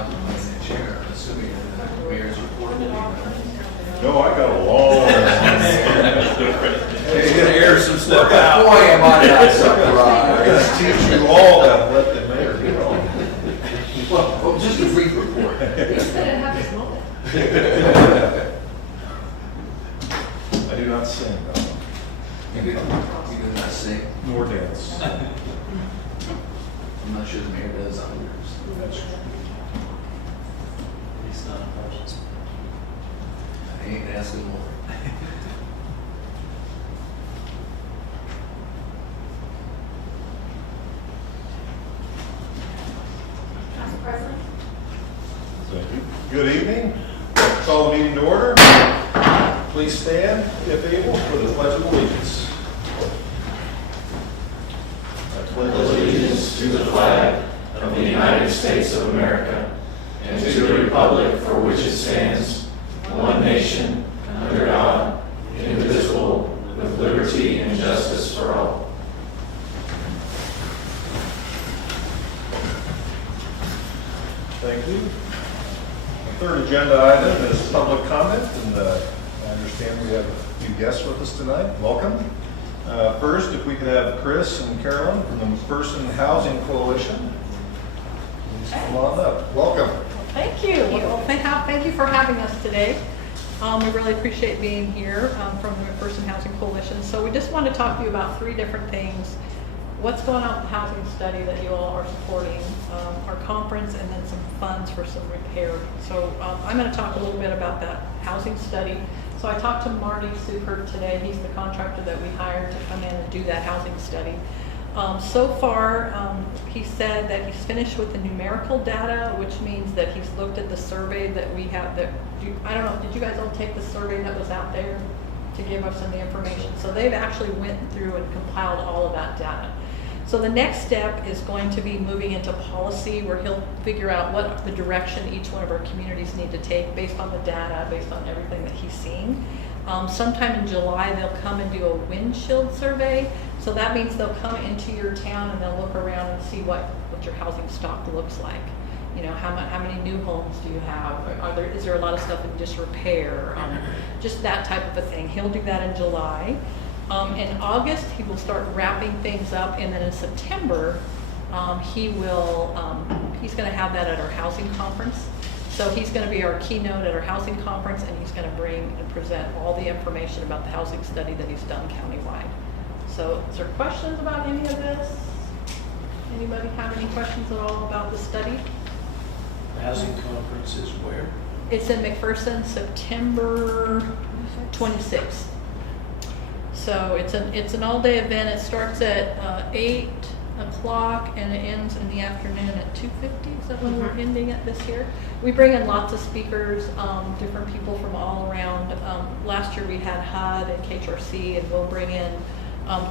occupying that chair, I'm assuming that the mayor's report will be done. No, I got a long He's gonna air some stuff out. Boy, am I not surprised. teach you all that, let the mayor get on. Well, just a brief report. He's gonna have his moment. I do not sing, no, You do not sing. nor dance. I'm not sure the mayor does on yours. That's He's not impressed. I ain't asking more. Council President? Thank you. Good evening. Call the meeting to order. Please stand, if able, for the Pledge of Allegiance. I pledge Allegiance to the flag of the United States of America and to the republic for which it stands, one nation, under God, indivisible, with liberty and justice for all. Thank you. The third agenda item is public comment, and I understand we have a few guests with us tonight. Welcome. First, if we could have Chris and Carolyn from the McPherson Housing Coalition. Please come on up. Welcome. Thank you. Well, thank you for having us today. We really appreciate being here from the McPherson Housing Coalition. So we just want to talk to you about three different things. What's going on with the housing study that you all are supporting, our conference, and then some funds for some repair. So I'm going to talk a little bit about that housing study. So I talked to Marty Supert today. He's the contractor that we hired to come in and do that housing study. So far, he said that he's finished with the numerical data, which means that he's looked at the survey that we have. I don't know, did you guys all take the survey that was out there to give us some of the information? So they've actually went through and compiled all of that data. So the next step is going to be moving into policy, where he'll figure out what the direction each one of our communities need to take based on the data, based on everything that he's seeing. Sometime in July, they'll come and do a windshield survey. So that means they'll come into your town and they'll look around and see what your housing stock looks like. You know, how many new homes do you have? Is there a lot of stuff in disrepair? Just that type of a thing. He'll do that in July. In August, he will start wrapping things up, and then in September, he's going to have that at our housing conference. So he's going to be our keynote at our housing conference, and he's going to bring and present all the information about the housing study that he's done countywide. So, is there questions about any of this? Anybody have any questions at all about the study? The housing conference is where? It's in McPherson, September 26th. So it's an all-day event. It starts at 8 o'clock and it ends in the afternoon at 2:50. Is that when we're ending it this year? We bring in lots of speakers, different people from all around. Last year we had HUD and KHRC, and we'll bring in.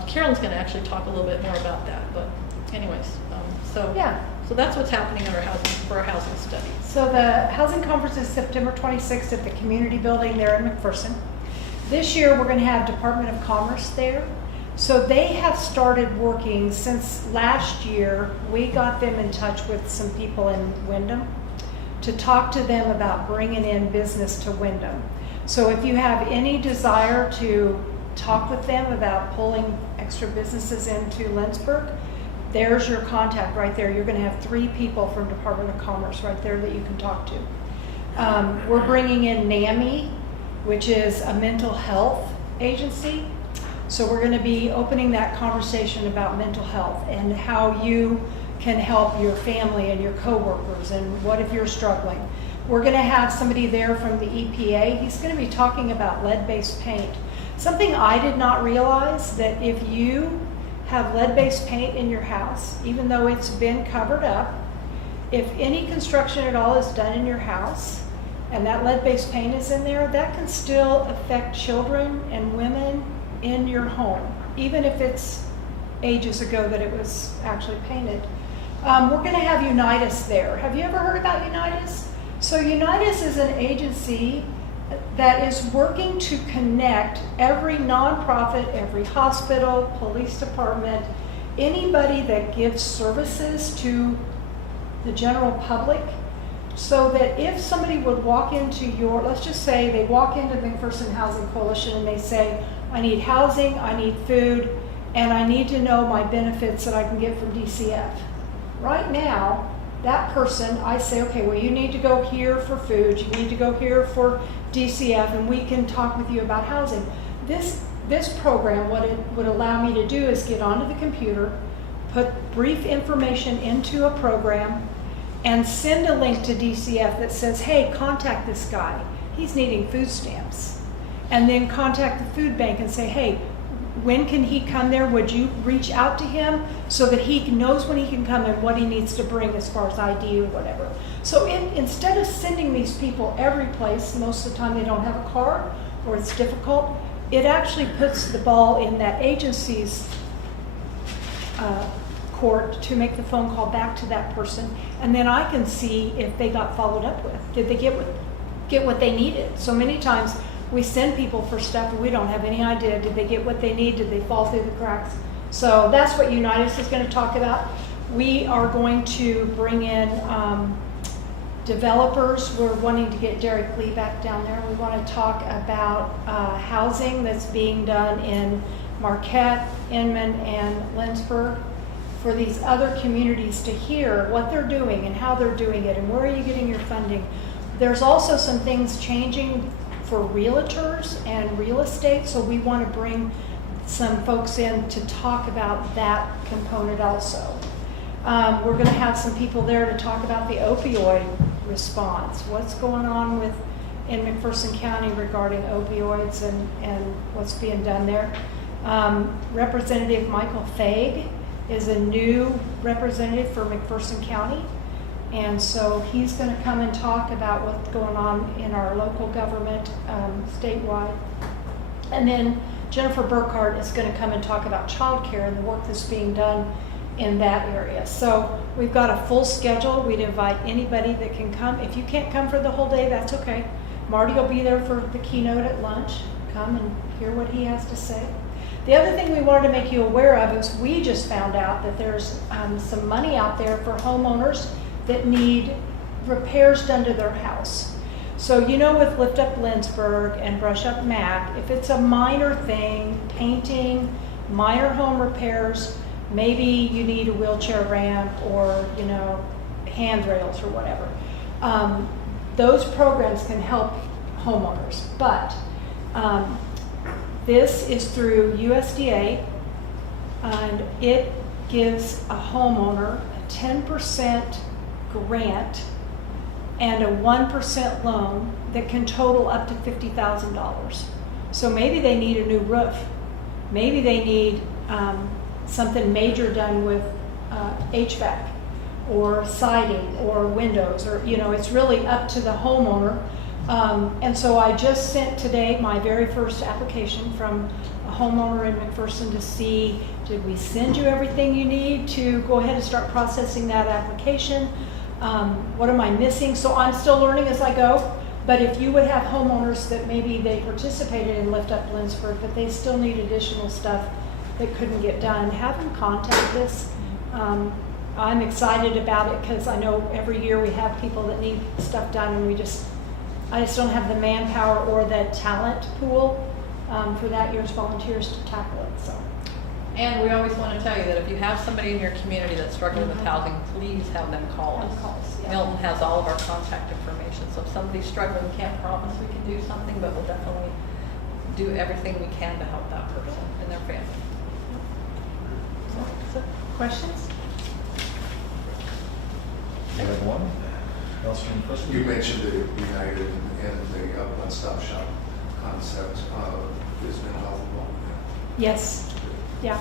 Carolyn's going to actually talk a little bit more about that. But anyways, so that's what's happening in our housing study. So the housing conference is September 26th at the community building there in McPherson. This year we're going to have Department of Commerce there. So they have started working since last year. We got them in touch with some people in Wyndham to talk to them about bringing in business to Wyndham. So if you have any desire to talk with them about pulling extra businesses into Lindsborg, there's your contact right there. You're going to have 3 people from Department of Commerce right there that you can talk to. We're bringing in NAMI, which is a mental health agency. So we're going to be opening that conversation about mental health and how you can help your family and your coworkers, and what if you're struggling. We're going to have somebody there from the EPA. He's going to be talking about lead-based paint. Something I did not realize, that if you have lead-based paint in your house, even though it's been covered up, if any construction at all is done in your house and that lead-based paint is in there, that can still affect children and women in your home, even if it's ages ago that it was actually painted. We're going to have Unitas there. Have you ever heard about Unitas? So Unitas is an agency that is working to connect every nonprofit, every hospital, police department, anybody that gives services to the general public, so that if somebody would walk into your, let's just say they walk into McPherson Housing Coalition and they say, I need housing, I need food, and I need to know my benefits that I can get from DCF. Right now, that person, I say, okay, well, you need to go here for food, you need to go here for DCF, and we can talk with you about housing. This program, what it would allow me to do is get onto the computer, put brief information into a program, and send a link to DCF that says, hey, contact this guy, he's needing food stamps. And then contact the food bank and say, hey, when can he come there? Would you reach out to him so that he knows when he can come and what he needs to bring as far as ID or whatever. So instead of sending these people every place, most of the time they don't have a car or it's difficult, it actually puts the ball in that agency's court to make the phone call back to that person, and then I can see if they got followed up with. Did they get what they needed? So many times we send people for stuff and we don't have any idea. Did they get what they need? Did they fall through the cracks? So that's what Unitas is going to talk about. We are going to bring in developers. We're wanting to get Derek Lee back down there. We want to talk about housing that's being done in Marquette, Inman, and Lindsborg, for these other communities to hear what they're doing and how they're doing it and where are you getting your funding. There's also some things changing for realtors and real estate, so we want to bring some folks in to talk about that component also. We're going to have some people there to talk about the opioid response. What's going on in McPherson County regarding opioids and what's being done there. Representative Michael Faig is a new representative for McPherson County. And so he's going to come and talk about what's going on in our local government statewide. And then Jennifer Burkhart is going to come and talk about childcare and the work that's being done in that area. So we've got a full schedule. We'd invite anybody that can come. If you can't come for the whole day, that's okay. Marty will be there for the keynote at lunch. Come and hear what he has to say. The other thing we wanted to make you aware of is we just found out that there's some money out there for homeowners that need repairs done to their house. So with Lift Up Lindsborg and Brush Up Mac, if it's a minor thing, painting, minor home repairs, maybe you need a wheelchair ramp or handrails or whatever. Those programs can help homeowners, but this is through USDA, and it gives a homeowner a 10% grant and a 1% loan that can total up to $50,000. So maybe they need a new roof. Maybe they need something major done with HVAC or siding or windows, or it's really up to the homeowner. And so I just sent today my very first application from a homeowner in McPherson to see, did we send you everything you need to go ahead and start processing that application? What am I missing? So I'm still learning as I go, but if you would have homeowners that maybe they participated in Lift Up Lindsborg, but they still need additional stuff that couldn't get done, have them contact us. I'm excited about it because I know every year we have people that need stuff done, and I just don't have the manpower or the talent pool for that year's volunteers to tackle it. So. And we always want to tell you that if you have somebody in your community that's struggling with housing, please have them call us. Yeah. Milton has all of our contact information, so if somebody's struggling, we can't promise we can do something, but we'll definitely do everything we can to help that person and their family. So, Questions? You have one? Councilman Christie? You mentioned the United and the one-stop shop concept. Is mental health involved in that? Yes. Yeah.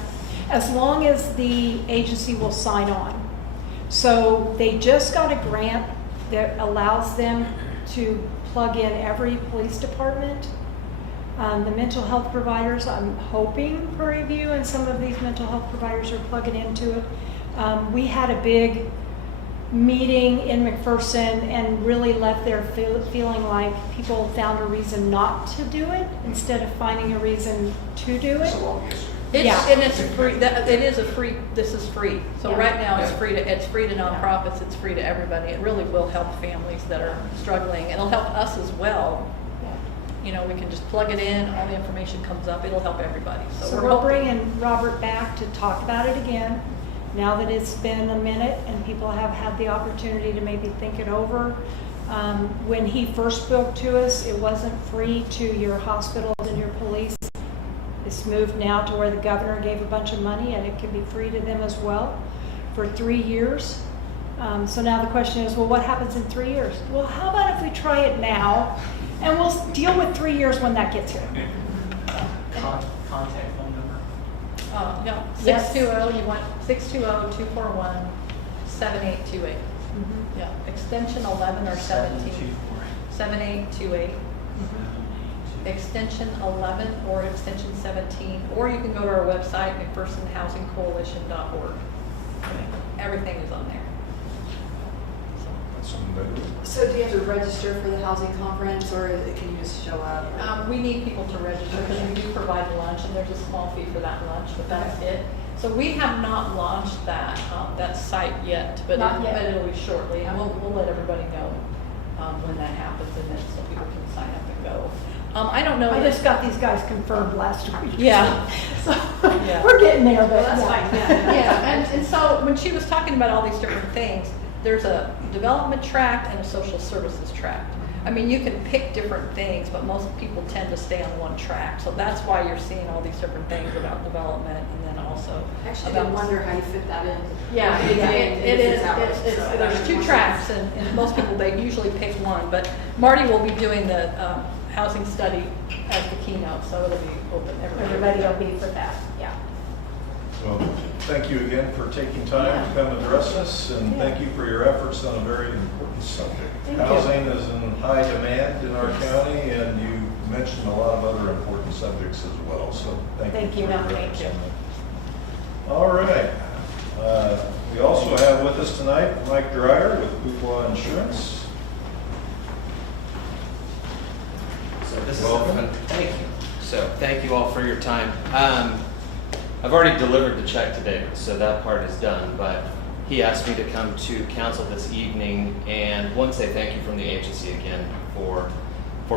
As long as the agency will sign on. So they just got a grant that allows them to plug in every police department. The mental health providers, I'm hoping Prairie View and some of these mental health providers are plugging into it. We had a big meeting in McPherson and really left there feeling like people found a reason not to do it instead of finding a reason to do it. It's a long history. And it's free, it is a free, this is free. So Yeah. right now, it's Yeah. free to nonprofits, it's free to everybody. It really will help families that are struggling. It'll help us as well. You know, we can just plug it in, all the information comes up, it'll help everybody. So we're we're hoping- bringing Robert back to talk about it again, now that it's been a minute and people have had the opportunity to maybe think it over. When he first spoke to us, it wasn't free to your hospitals and your police. It's moved now to where the governor gave a bunch of money and it can be free to them as well for 3 years. So now the question is, well, what happens in 3 years? Well, how about if we try it now and we'll deal with 3 years when that gets here? Contact phone number? Yeah, Yes. 620, you want 620-241-7828. Mhm. Yeah, extension 11 or 17. 7828. Extension 11 or extension 17, or you can go to our website, McPhersonHousingCoalition.org. Everything is on there. That's something better. So do you have to register for the housing conference, or can you just show up? We need people to register because we do provide lunch, and there's a small fee for that lunch, but that's it. So we have not launched that site yet, but Not yet. but it'll be shortly, and we'll let everybody know when that happens, and then so people can sign up and go. I don't know. I just got these guys confirmed last week. Yeah. So Yeah. we're getting there, but Well, that's yeah. fine, yeah. Yeah, and so when she was talking about all these different things, there's a development tract and a social services tract. I mean, you can pick different things, but most people tend to stay on one track. So that's why you're seeing all these different things about development and then also Actually, about I wonder how you fit that in. Yeah, it is. There's two tracks. tracks, and most people, they usually pick one. But Marty will be doing the housing study as the keynote, so it'll be open. Everybody will be for that, yeah. Well, thank you again for taking time to come address us, and thank you for your efforts on a very important subject. Thank you. Housing is in high demand in our county, and you mentioned a lot of other important subjects as well, so thank you. Thank you, for your no, thank efforts you. on that. All right. We also have with us tonight Mike Dreyer with Hoopla Insurance. So this Welcome. is thank you. So thank you all for your time. I've already delivered the check to David, so that part is done. But he asked me to come to council this evening and one, say thank you from the agency again for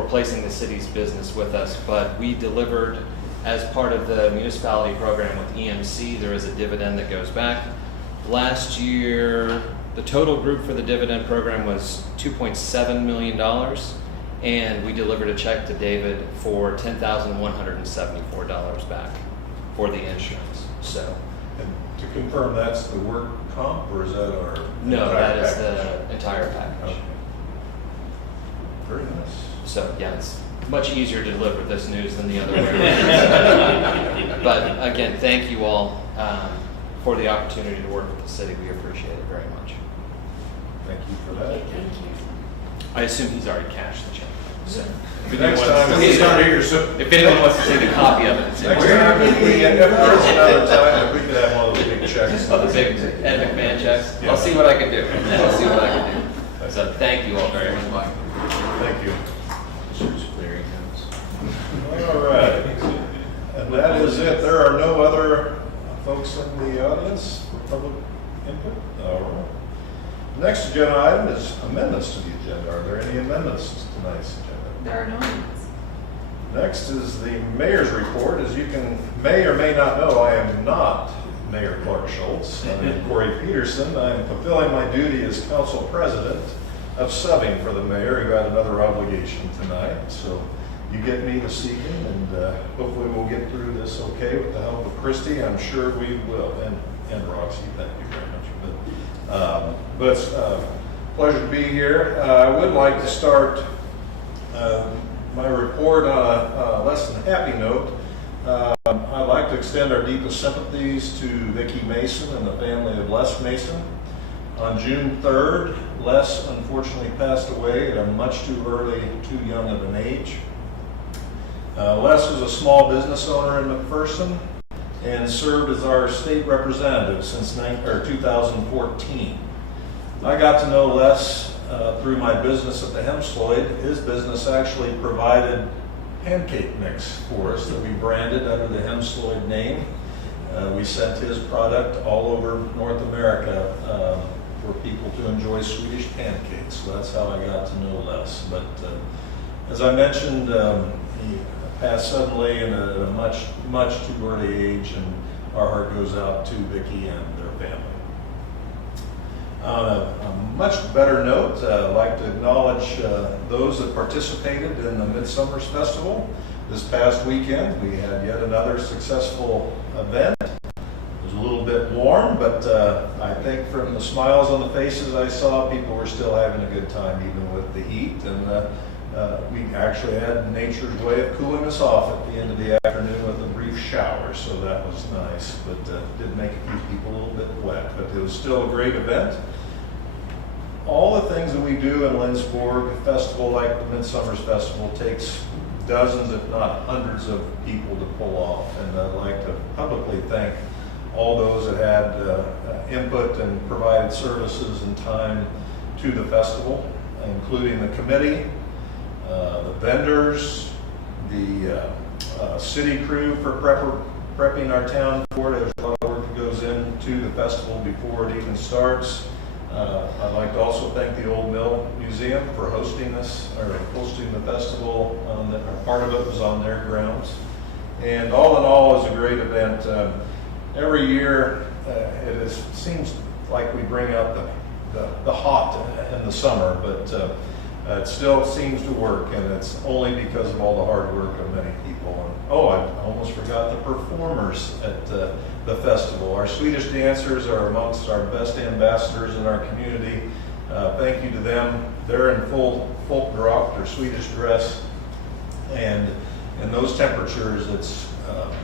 placing the city's business with us. But we delivered as part of the municipality program with EMC. There is a dividend that goes back. Last year, the total group for the dividend program was $2.7 million. And we delivered a check to David for $10,174 back for the insurance. So, And to confirm, that's the work comp, or is that our? no, entire that is package? the entire package. Okay. Very nice. So, yeah, it's much easier to deliver this news than the other way around. But again, thank you all for the opportunity to work with the city. We appreciate it very much. Thank you for that. Thank you. I assume he's already cashed the check. So, if Next anyone wants time- to see if anyone wants to see the copy of it, it's in Next there. time, if there is another time, if we could have one of those big checks. Oh, the big Ed McMahon checks? Yeah. I'll see what I can do. I'll see what I can do. So thank you all very much. Thank you. Clearinghouse. All right. And that is it. There are no other folks in the audience for public input? All right. Next agenda item is amendments to the agenda. Are there any amendments to tonight's agenda? There are no ones. Next is the mayor's report. As you may or may not know, I am not Mayor Clark Schultz. I'm Corey Peterson. I am fulfilling my duty as council president of subbing for the mayor, who had another obligation tonight. So you get me this evening, and hopefully we'll get through this okay with the help of Christie. I'm sure we will, and Roxy. Thank you very much. But it's a pleasure to be here. I would like to start my report on a less than happy note. I'd like to extend our deepest sympathies to Vicki Mason and the family of Les Mason. On June 3rd, Les unfortunately passed away at a much too early, too young of an age. Les was a small business owner in McPherson and served as our state representative since 2014. I got to know Les through my business at the Hemsloyd. His business actually provided pancake mix for us that we branded under the Hemsloyd name. We sent his product all over North America for people to enjoy Swedish pancakes. So that's how I got to know Les. But as I mentioned, he passed suddenly and at a much too early age, and our heart goes out to Vicki and their family. On a much better note, I'd like to acknowledge those that participated in the Midsummer's Festival. This past weekend, we had yet another successful event. It was a little bit warm, but I think from the smiles on the faces I saw, people were still having a good time even with the heat. And we actually had nature's way of cooling us off at the end of the afternoon with a brief shower, so that was nice, but did make a few people a little bit wet, but it was still a great event. All the things that we do in Lindsborg, a festival like the Midsummer's Festival takes dozens, if not hundreds of people to pull off, and I'd like to publicly thank all those that had input and provided services and time to the festival, including the committee, the vendors, the city crew for prepping our town for it. There's a lot of work that goes into the festival before it even starts. I'd like to also thank the Old Mill Museum for hosting the festival. Part of it was on their grounds. And all in all, it was a great event. Every year, seems like we bring out the hot in the summer, but it still seems to work, and it's only because of all the hard work of many people. And, I almost forgot the performers at the festival. Our Swedish dancers are amongst our best ambassadors in our community. Thank you to them. They're in full folk drop, or Swedish dress, and in those temperatures, it's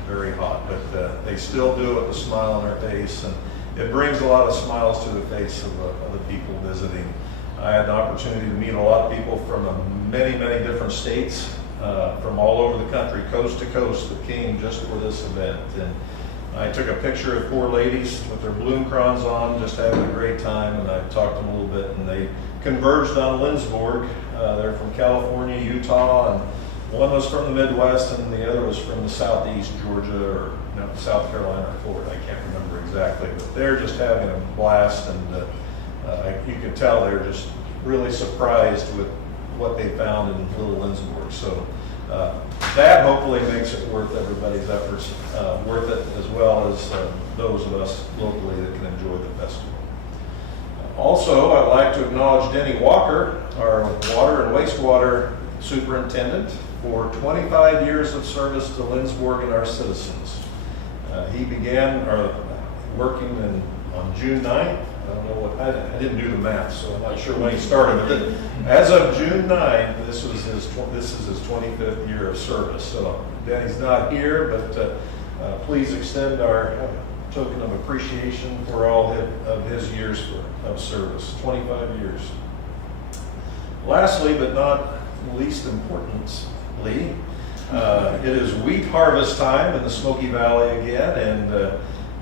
very hot, but they still do it with a smile on their face, and it brings a lot of smiles to the face of the people visiting. I had an opportunity to meet a lot of people from many different states, from all over the country, coast to coast, that came just for this event. And I took a picture of four ladies with their bloom crowns on, just having a great time, and I talked to them a little bit, and they converged on Lindsborg. They're from California, Utah, and one was from the Midwest, and the other was from the Southeast, Georgia, or South Carolina, or Florida. I can't remember exactly, but they're just having a blast, and you can tell they're just really surprised with what they found in Little Lindsborg. So that hopefully makes it worth everybody's efforts, worth it as well as those of us locally that can enjoy the festival. Also, I'd like to acknowledge Denny Walker, our water and wastewater superintendent, for 25 years of service to Lindsborg and our citizens. He began working on June 9th. I don't know what, I didn't do the math, so I'm not sure when he started. But as of June 9th, this is his 25th year of service. So Danny's not here, but please extend our token of appreciation for all of his years of service, 25 years. Lastly, but not least importantly, it is wheat harvest time in the Smoky Valley again, and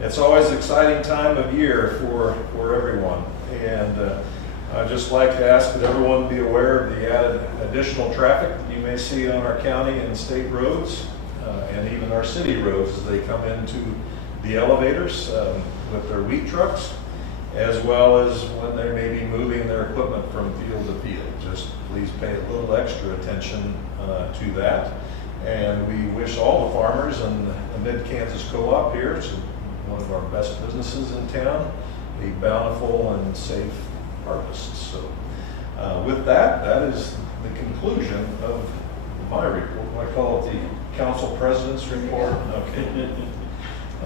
it's always an exciting time of year for everyone. And I'd just like to ask that everyone be aware of the added additional traffic that you may see on our county and state roads, and even our city roads as they come into the elevators with their wheat trucks, as well as when they may be moving their equipment from field to field. Just please pay a little extra attention to that. And we wish all the farmers and the Mid-Kansas Co-op here, it's one of our best businesses in town, a bountiful and safe harvest. So with that, that is the conclusion of my report. I call it the council president's report. Okay.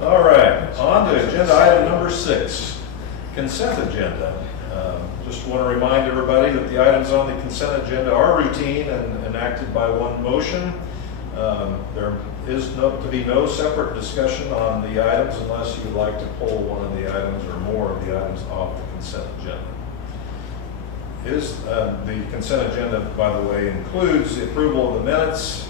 All right, on to agenda item number 6. Consent agenda. Just want to remind everybody that the items on the consent agenda are routine and enacted by one motion. There is to be no separate discussion on the items unless you would like to pull one of the items or more of the items off the consent agenda. The consent agenda, by the way, includes the approval of the minutes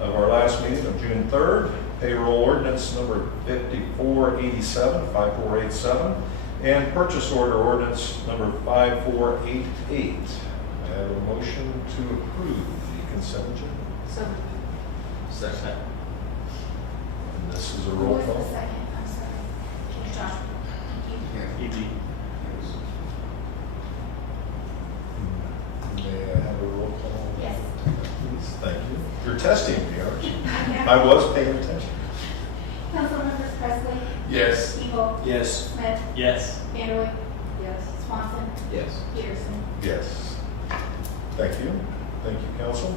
of our last meeting of June 3rd, payroll ordinance number 5487, and purchase order ordinance number 5488. I have a motion to approve the consent agenda. Second. And this is a roll Who was call. the second? I'm sorry. Joshua. And ED. May I have a roll call? Yes. Please, thank you. You're testing me, aren't you? Yeah. I was paying attention. Councilmembers Presley, Yes. Evil, Yes. Smith, Yes. Vanderway, Yes. Swanson, Yes. Peterson. Yes. Thank you. Thank you, council.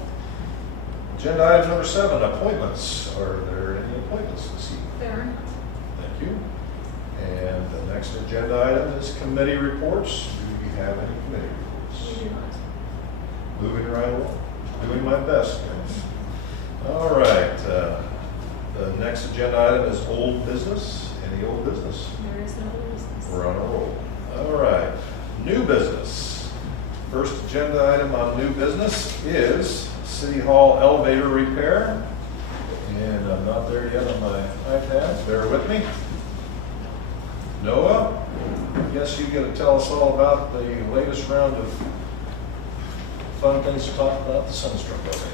Agenda item number 7, appointments. Are there any appointments this evening? There. Thank you. And the next agenda item is committee reports. Do we have any committee reports? Moving right along. Doing my best, guys. All right. The next agenda item is old business. Any old business? There is no business. We're on a roll. All right. New business. First agenda item on new business is City Hall elevator repair. And I'm not there yet on my iPad. Bear with me. Noah, I guess you got to tell us all about the latest round of fun things to talk about the Sunstruck building.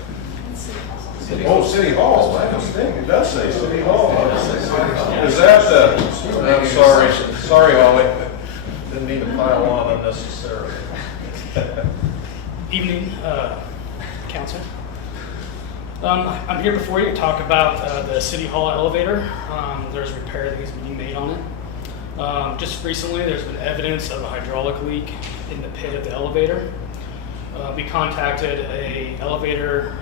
Oh, City Hall, my mistake, it does say City Hall. Is that the, I'm sorry, Holly. Didn't mean to pile on unnecessarily. Evening, Council. I'm here before you to talk about the City Hall elevator. There's a repair that needs to be made on it. Just recently, there's been evidence of a hydraulic leak in the pit of the elevator. We contacted a elevator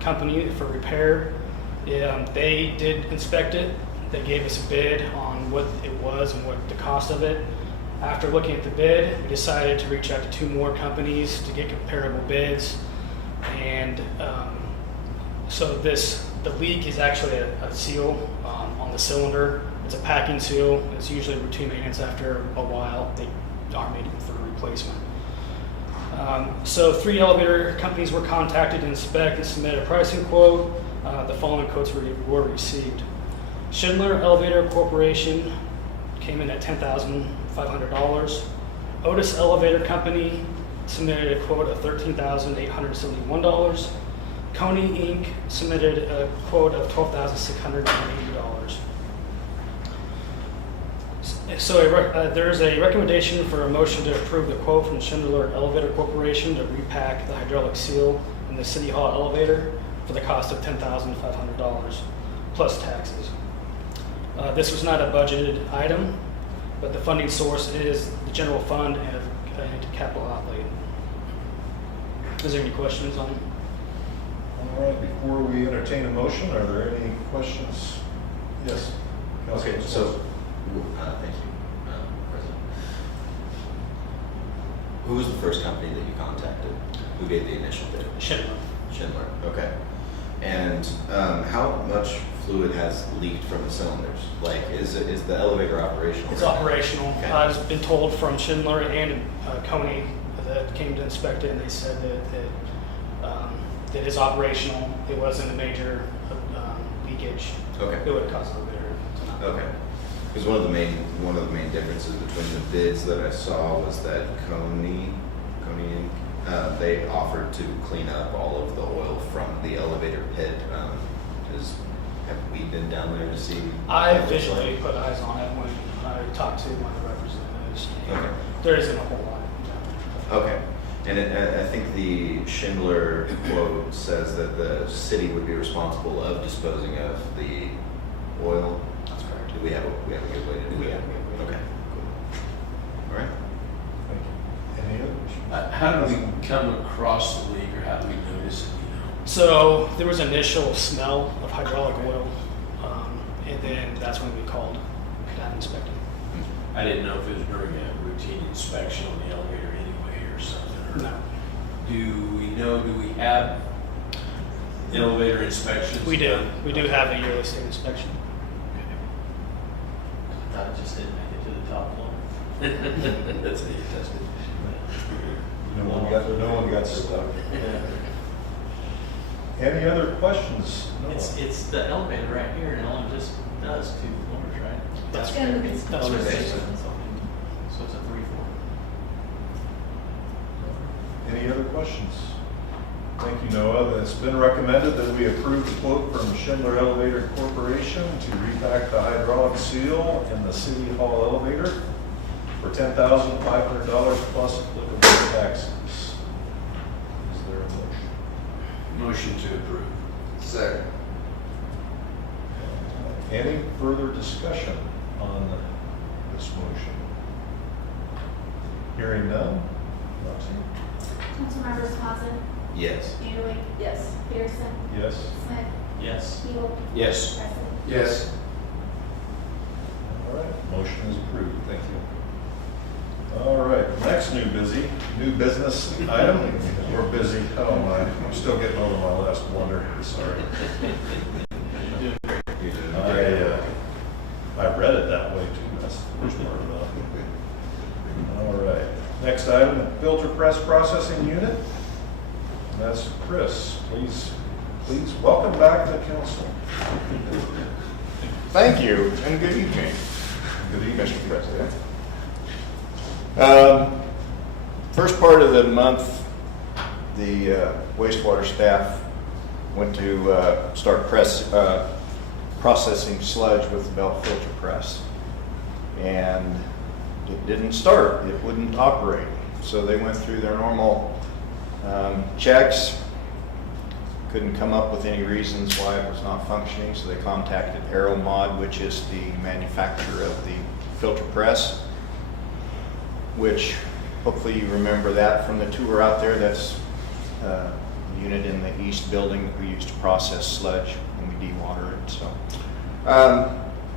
company for repair. They did inspect it. They gave us a bid on what it was and what the cost of it. After looking at the bid, we decided to reach out to 2 more companies to get comparable bids. And so the leak is actually a seal on the cylinder. It's a packing seal. It's usually routine maintenance. After a while, they are made for a replacement. So 3 elevator companies were contacted to inspect and submit a pricing quote. The following quotes were received. Schindler Elevator Corporation came in at $10,500. Otis Elevator Company submitted a quote of $13,871. Coney Inc. submitted a quote of $12,680. So there is a recommendation for a motion to approve the quote from Schindler Elevator Corporation to repack the hydraulic seal in the City Hall elevator for the cost of $10,500 plus taxes. This was not a budgeted item, but the funding source is the general fund and capital outlay. Is there any questions on? All right, before we entertain a motion, are there any questions? Yes. Okay, Councilman so, Swanson. thank you, President. Who was the first company that you contacted? Who gave the initial bid? Schindler. Schindler, okay. And how much fluid has leaked from the cylinders? Like, is the elevator operational? It's right now? operational. Okay. I've been told from Schindler and Coney that came to inspect it, and they said that it's operational. It wasn't a major leakage. Okay. It would have caused the elevator to not. Okay. Because one of the main differences between the bids that I saw was that Coney Inc., they offered to clean up all of the oil from the elevator pit. Have we been down there to see? I visually put eyes on it when I talked to one of the representatives. Okay. There isn't a whole lot down there. Okay. And I think the Schindler quote says that the city would be responsible of disposing of the oil. That's correct. Do we have a good way to do We that? have a good way to do Okay, cool. All right. Thank you. Any other questions? How do we come across the leak, or how do we notice it, So there was initial smell of hydraulic oil, and then that's when we called to have inspected. I didn't know if it was during a routine inspection on the elevator anyway or something. Or No, do we have elevator inspections? we do. done? We do have a yearly state inspection. I thought it just didn't make it to the top floor. That's it, that's it. No one got stuck. Any other questions? No. It's the elevator right here, and it only just does 2 floors, right? That's And the correct. basement. That's Oh, the correct. basement. So it's a 3-floor. Any other questions? Thank you, Noah. It's been recommended that we approve the quote from Schindler Elevator Corporation to repack the hydraulic seal in the City Hall elevator for $10,500 plus applicable taxes. Is there a motion? Motion to approve. Second. Any further discussion on this motion? Hearing none. Roxy? Councilmembers Cozzin, Yes. Bailey, Yes. Peterson, Yes. Smith, Yes. Keel, Yes. Presley. Yes. All right, motion is approved. Thank you. All right, next new business item. We're busy. Oh my, I'm still getting over my last wonder. Sorry. I read it that way too. That's the worst part about it. All right, next item, filter press processing unit. And that's Chris. Please welcome back to the council. Thank you, and good evening, Good evening, Mr. President. First part of the month, the wastewater staff went to start processing sludge with the belt filter press. And it didn't start, it wouldn't operate. So they went through their normal checks, couldn't come up with any reasons why it was not functioning, so they contacted Aeromod, which is the manufacturer of the filter press, which hopefully you remember that from the tour out there. That's the unit in the east building that we use to process sludge when we dewater it. So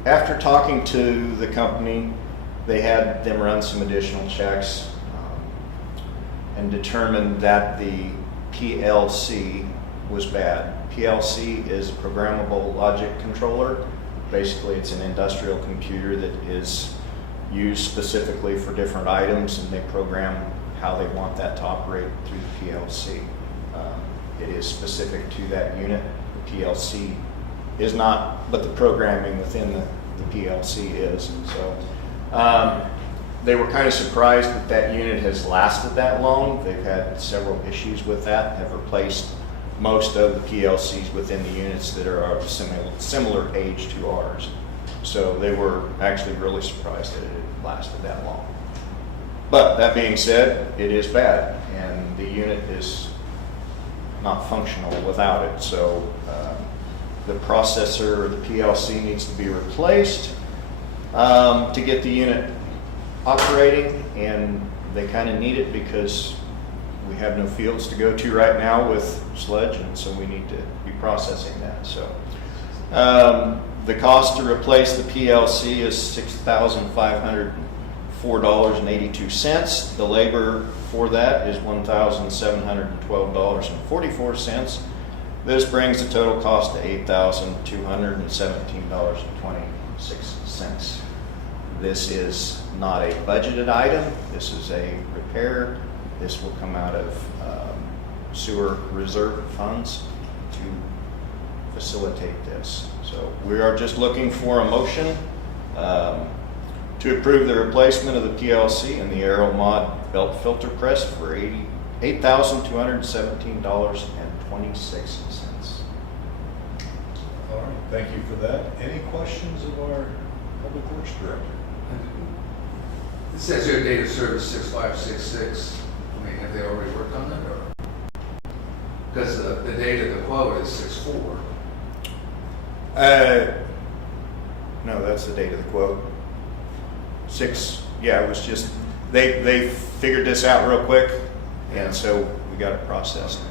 after talking to the company, they had them run some additional checks and determined that the PLC was bad. PLC is a programmable logic controller. Basically, it's an industrial computer that is used specifically for different items, and they program how they want that to operate through the PLC. It is specific to that unit. The PLC is not, but the programming within the PLC is. So they were kind of surprised that that unit has lasted that long. They've had several issues with that, have replaced most of the PLCs within the units that are of similar age to ours. So they were actually really surprised that it had lasted that long. But that being said, it is bad, and the unit is not functional without it. So the processor or the PLC needs to be replaced to get the unit operating, and they kind of need it because we have no fields to go to right now with sludge, and so we need to be processing that. So the cost to replace the PLC is $6,504.82. The labor for that is $1,712.44. This brings the total cost to $8,217.26. This is not a budgeted item. This is a repair. This will come out of sewer reserve funds to facilitate this. So we are just looking for a motion to approve the replacement of the PLC and the Aeromod belt filter press for $8,217.26. All right, thank you for that. Any questions of our Public Works Director? It says here date of service 6566. I mean, have they already worked on that, or? Because the date of the quote is 6/4. No, that's the date of the quote. Yeah, it was just, they figured this out real quick, and so we got it processed. I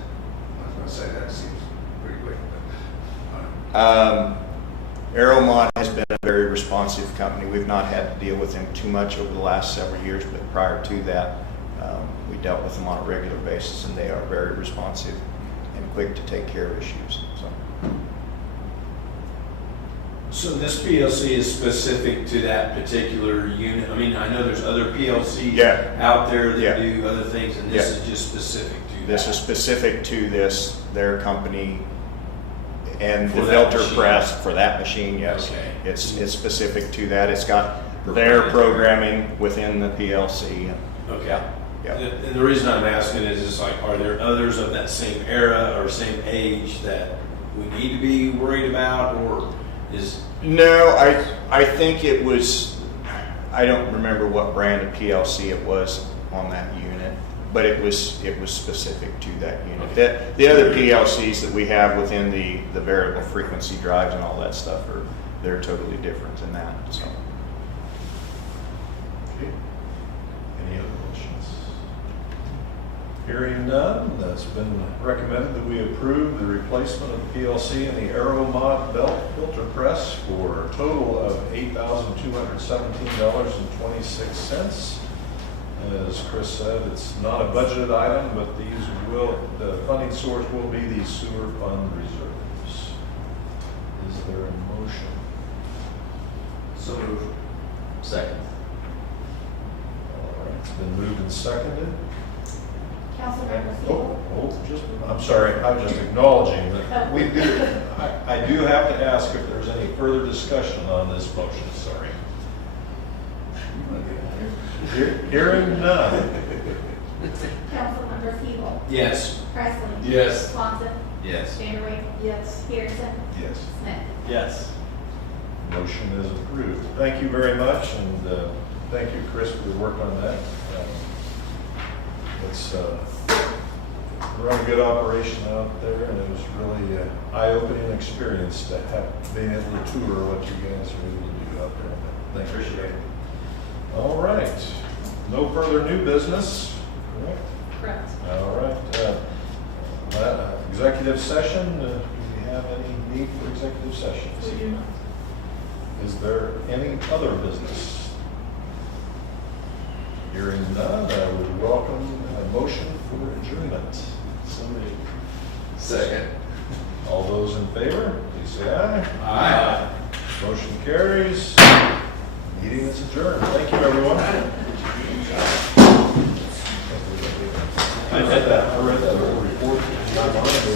was going to say that seems pretty quick, but. Aeromod has been a very responsive company. We've not had to deal with them too much over the last several years, but prior to that, we dealt with them on a regular basis, and they are very responsive and quick to take care of issues. So this PLC is specific to that particular unit? I mean, I know there's other PLCs out there that do other things, and this is just specific to that? This is specific to their company, and For the that filter machine. press for that machine, yes. Okay. It's specific to that. It's got their programming within the PLC. Okay. Yeah. And the reason I'm asking is just like, are there others of that same era or same age that we need to be worried about, or is? No, I think it was, I don't remember what brand of PLC it was on that unit, but it was specific to that unit. The other PLCs that we have within the variable frequency drives and all that stuff they're totally different than that. So. Okay. Any other questions? Hearing none, that's been recommended that we approve the replacement of the PLC in the Aeromod belt filter press for a total of $8,217.26. As Chris said, it's not a budgeted item, but the funding source will be the sewer fund reserves. Is there a motion? So moved. Second. All right, it's been moved and seconded. Councilmember Siebel. I'm sorry, I'm just acknowledging that we do, I do have to ask if there's any further discussion on this motion, sorry. Hearing none. Councilmember Siebel. Yes. Presley. Yes. Swanson. Yes. Vanderway. Yes. Peterson. Yes. Smith. Yes. Motion is approved. Thank you very much, and thank you, Chris, for the work on that. It's run a good operation out there, and it was really an eye-opening experience to have being able to tour what you guys are able to do out there. Thank you. Appreciate it. All right. No further new business, correct? Correct. All right. Executive session, do we have any need for executive session? We do not. Is there any other business? Hearing none, I would welcome a motion for adjournment. Somebody. Second. All those in favor, please say aye. Aye. Motion carries. Meeting is adjourned. Thank you, everyone. I read that little report in my mind.